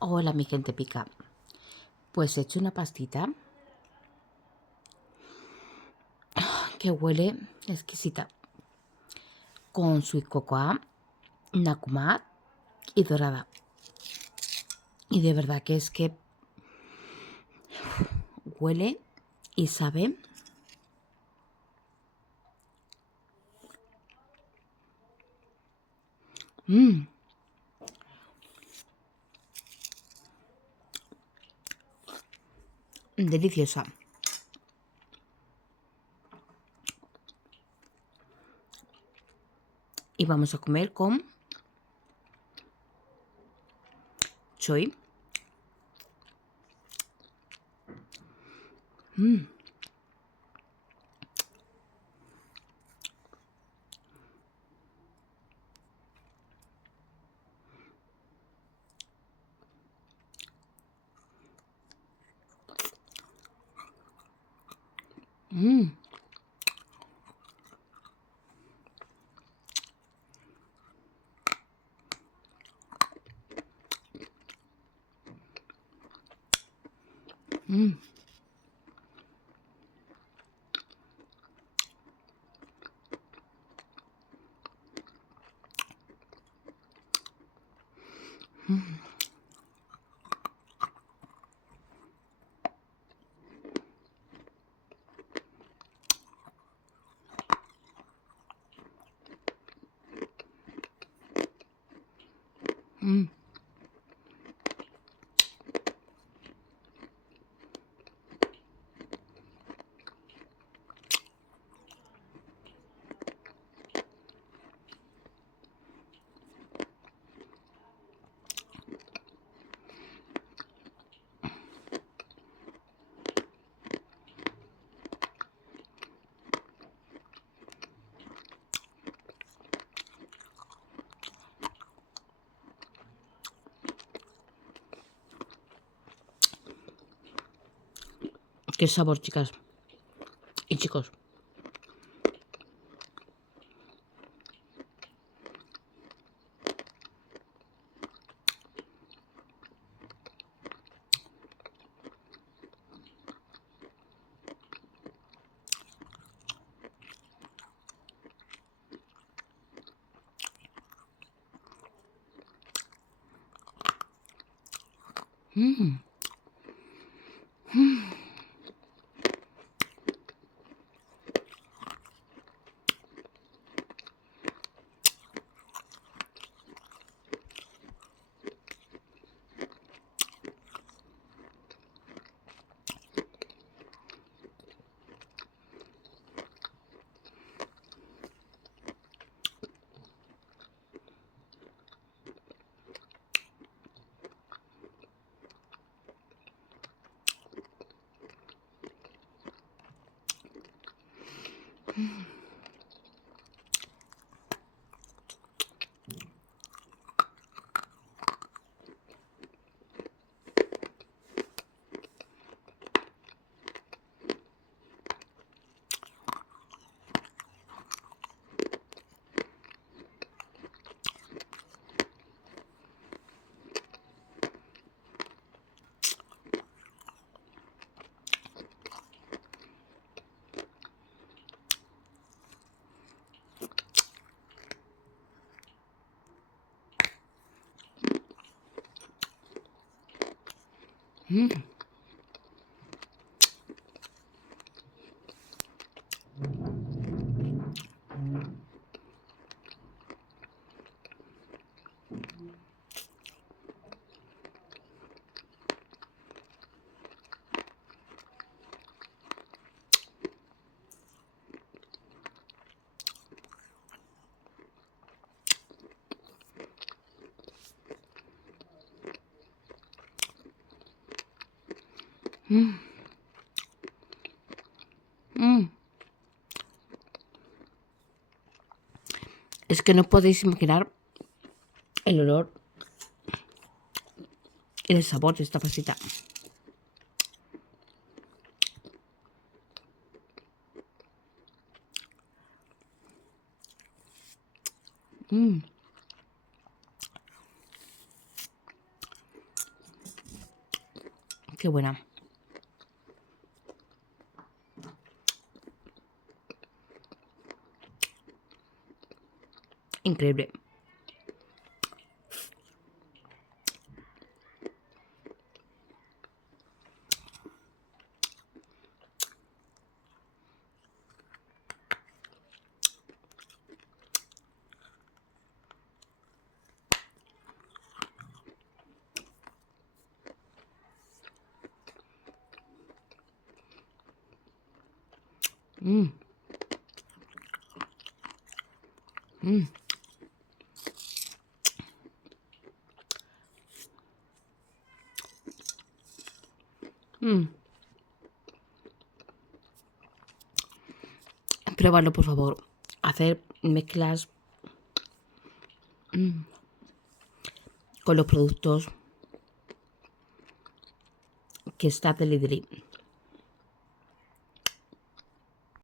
Hola, mi gente pica. Pues he hecho una pastita que huele exquisita con sweet cocoa, nakumat y dorada. Y de verdad que es que huele y sabe mmm, deliciosa. Y vamos a comer con choy. Mmm, mmm, mmm, mmm, qué sabor, chicas y chicos. Mmm, mmm, mmm, mmm. Es que no podéis imaginar el olor y el sabor de esta pastita. Mmm, Qué buena. Increíble. Mmm. Mmm. Mmm. Pruébalo, por favor. Hacer mezclas con los productos que está de Lidl.